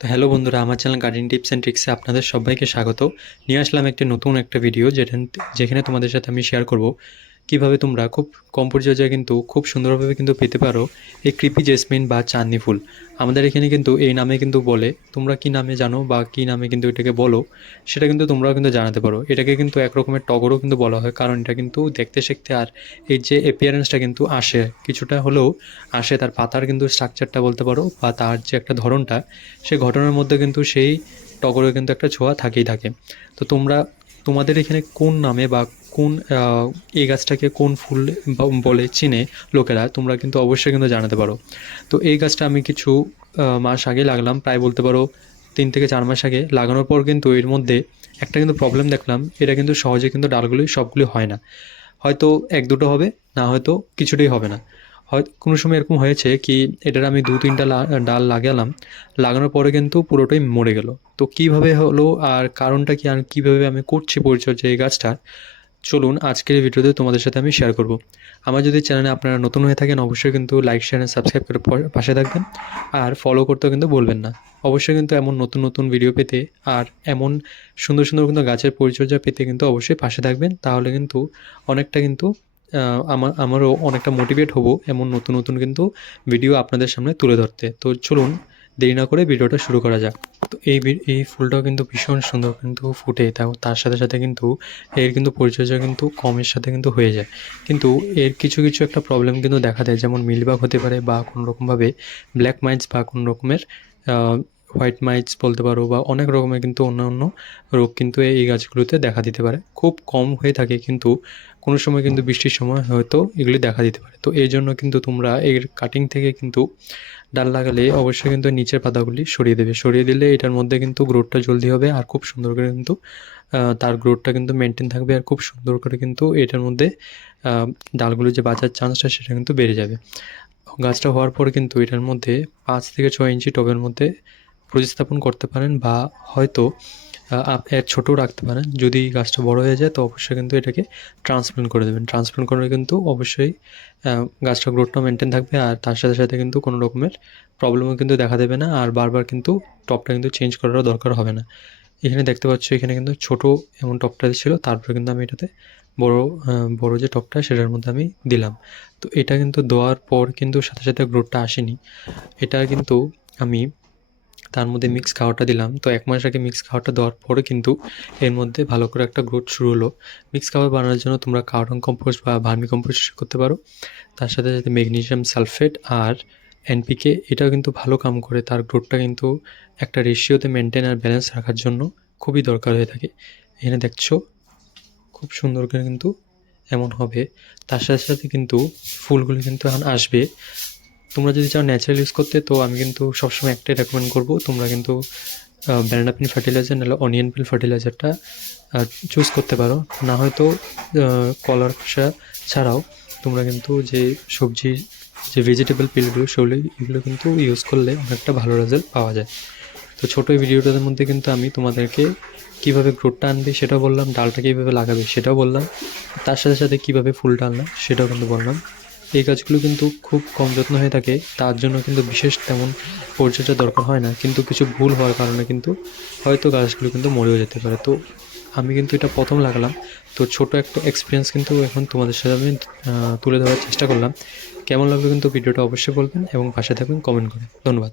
তো হ্যালো বন্ধুরা, আমার চ্যানেল গার্ডেন টিপস অ্যান্ড ট্রিক্সে আপনাদের সবাইকে স্বাগত। নিয়ে আসলাম একটা নতুন একটা ভিডিও যেখানে তোমাদের সাথে আমি শেয়ার করব কিভাবে তোমরা খুব কম পরিচর্যায় কিন্তু খুব সুন্দরভাবে কিন্তু পেতে পারো এই ক্রিপি জেসমিন বা চাঁদনি ফুল। আমাদের এখানে কিন্তু এই নামে কিন্তু বলে, তোমরা কি নামে জানো বা কি নামে কিন্তু এটাকে বলো সেটা কিন্তু তোমরাও কিন্তু জানাতে পারো। এটাকে কিন্তু এক রকমের টগরও কিন্তু বলা হয়, কারণ এটা কিন্তু দেখতে শিখতে আর এই যে অ্যাপিয়ারেন্সটা কিন্তু আসে কিছুটা হলেও আসে, তার পাতার কিন্তু স্ট্রাকচারটা বলতে পারো বা তার যে একটা ধরনটা, সেই ঘটনার মধ্যে কিন্তু সেই টগরের কিন্তু একটা ছোঁয়া থাকেই থাকে। তো তোমরা তোমাদের এখানে কোন নামে বা কোন এই গাছটাকে কোন ফুল বলে চিনে লোকেরা, তোমরা কিন্তু অবশ্যই কিন্তু জানাতে পারো। তো এই গাছটা আমি কিছু মাস আগে লাগলাম, প্রায় বলতে পারো 3 থেকে 4 মাস আগে লাগানোর পর কিন্তু এর মধ্যে একটা কিন্তু প্রবলেম দেখলাম। এটা কিন্তু সহজে কিন্তু ডালগুলি সবগুলি হয় না, হয়তো এক দুটো হবে, না হয়তো কিছুটাই হবে না। হয় কোনো সময় এরকম হয়েছে কি, এটার আমি 2-3টা ডাল লাগালাম, লাগানোর পরে কিন্তু পুরোটাই মরে গেল। তো কিভাবে হলো আর কারণটা কি আর কীভাবে আমি করছি পরিচর্যা এই গাছটার, চলুন আজকের এই ভিডিওতে তোমাদের সাথে আমি শেয়ার করব। আমার যদি চ্যানেলে আপনারা নতুন হয়ে থাকেন, অবশ্যই কিন্তু লাইক শেয়ার এন্ড সাবস্ক্রাইব করে পাশে থাকবেন, আর ফলো করতেও কিন্তু বলবেন না। অবশ্যই কিন্তু এমন নতুন নতুন ভিডিও পেতে আর এমন সুন্দর সুন্দর কিন্তু গাছের পরিচর্যা পেতে কিন্তু অবশ্যই পাশে থাকবেন, তাহলে কিন্তু অনেকটা কিন্তু আমারও অনেকটা মোটিভেট হব এমন নতুন নতুন কিন্তু ভিডিও আপনাদের সামনে তুলে ধরতে। তো চলুন দেরি না করে ভিডিওটা শুরু করা যাক। তো এই ফুলটাও কিন্তু ভীষণ সুন্দর কিন্তু ফুটে, তার সাথে সাথে কিন্তু এর কিন্তু পরিচর্যা কিন্তু কমের সাথে কিন্তু হয়ে যায়। কিন্তু এর কিছু কিছু একটা প্রবলেম কিন্তু দেখা দেয়, যেমন মিলিবাগ হতে পারে বা কোনো রকমভাবে ব্ল্যাক মাইটস বা কোনো রকমের হোয়াইট মাইটস বলতে পারো, বা অনেক রকমের কিন্তু অন্যান্য রোগ কিন্তু এই গাছগুলোতে দেখা দিতে পারে। খুব কম হয়ে থাকে, কিন্তু কোনো সময় কিন্তু বৃষ্টির সময় হয়তো এগুলি দেখা দিতে পারে। তো এই জন্য কিন্তু তোমরা এর কাটিং থেকে কিন্তু ডাল লাগালে অবশ্যই কিন্তু নিচের পাতাগুলি সরিয়ে দেবে। সরিয়ে দিলে এটার মধ্যে কিন্তু গ্রোথটা জলদি হবে, আর খুব সুন্দর করে কিন্তু তার গ্রোথটা কিন্তু মেনটেন থাকবে, আর খুব সুন্দর করে কিন্তু এটার মধ্যে ডালগুলো যে বাঁচার চান্সটা সেটা কিন্তু বেড়ে যাবে। গাছটা হওয়ার পর কিন্তু এটার মধ্যে 5 থেকে 6 ইঞ্চি টবের মধ্যে প্রতিস্থাপন করতে পারেন, বা হয়তো এর ছোটও রাখতে পারেন। যদি গাছটা বড় হয়ে যায় তো অবশ্যই কিন্তু এটাকে ট্রান্সপ্লান্ট করে দেবেন। ট্রান্সপ্লান্ট করলে কিন্তু অবশ্যই গাছটার গ্রোথটা মেনটেন থাকবে, আর তার সাথে সাথে কিন্তু কোনো রকমের প্রবলেমও কিন্তু দেখা দেবে না, আর বারবার কিন্তু টবটা কিন্তু চেঞ্জ করারও দরকার হবে না। এখানে দেখতে পাচ্ছ, এখানে কিন্তু ছোট এমন টবটা ছিল, তারপরে কিন্তু আমি এটাতে বড় বড় যে টবটা সেটার মধ্যে আমি দিলাম। তো এটা কিন্তু দেওয়ার পর কিন্তু সাথে সাথে গ্রোথটা আসেনি। এটা কিন্তু আমি তার মধ্যে মিক্স খাওয়াটা দিলাম। তো 1 মাস আগে মিক্স খাওয়াটা দেওয়ার পরে কিন্তু এর মধ্যে ভালো করে একটা গ্রোথ শুরু হলো। মিক্স খাবার বানানোর জন্য তোমরা কার্টন কম্পোস্ট বা ভার্মি কম্পোস্ট করতে পারো। তার সাথে সাথে ম্যাগনেসিয়াম সালফেট আর এনপিকে, এটাও কিন্তু ভালো কাম করে। তার গ্রোথটা কিন্তু একটা রেশিওতে মেনটেন আর ব্যালেন্স রাখার জন্য খুবই দরকার হয়ে থাকে। এখানে দেখছো খুব সুন্দর করে কিন্তু এমন হবে। তার সাথে সাথে কিন্তু ফুলগুলো কিন্তু এখন আসবে। তোমরা যদি চাও ন্যাচারাল ইউজ করতে, তো আমি কিন্তু সবসময় একটাই রেকমেন্ড করবো, তোমরা কিন্তু ব্যানানা পিল ফার্টিলাইজার নাহলে অনিয়ন পিল ফার্টিলাইজারটা চুজ করতে পারো। না হয়তো কলার খোসা ছাড়াও তোমরা কিন্তু যে সবজির যে ভেজিটেবল পিলগুলো সেগুলো এগুলো কিন্তু ইউজ করলে অনেকটা ভালো রেজাল্ট পাওয়া যায়। তো ছোটো এই ভিডিওটার মধ্যে কিন্তু আমি তোমাদেরকে কীভাবে গ্রোথটা আনবে সেটাও বললাম, ডালটা কীভাবে লাগাবে সেটাও বললাম, তার সাথে সাথে কীভাবে ফুলটা আনলাম সেটাও কিন্তু বললাম। এই গাছগুলো কিন্তু খুব কম যত্ন হয়ে থাকে, তার জন্য কিন্তু বিশেষ তেমন পরিচর্যা দরকার হয় না, কিন্তু কিছু ভুল হওয়ার কারণে কিন্তু হয়তো গাছগুলো কিন্তু মরেও যেতে পারে। তো আমি কিন্তু এটা প্রথম লাগালাম, তো ছোটো একটা এক্সপিরিয়েন্স কিন্তু এখন তোমাদের সাথে আমি তুলে ধরার চেষ্টা করলাম। কেমন লাগলো কিন্তু ভিডিওটা অবশ্যই বলবেন এবং পাশে থাকবেন কমেন্ট করে। ধন্যবাদ।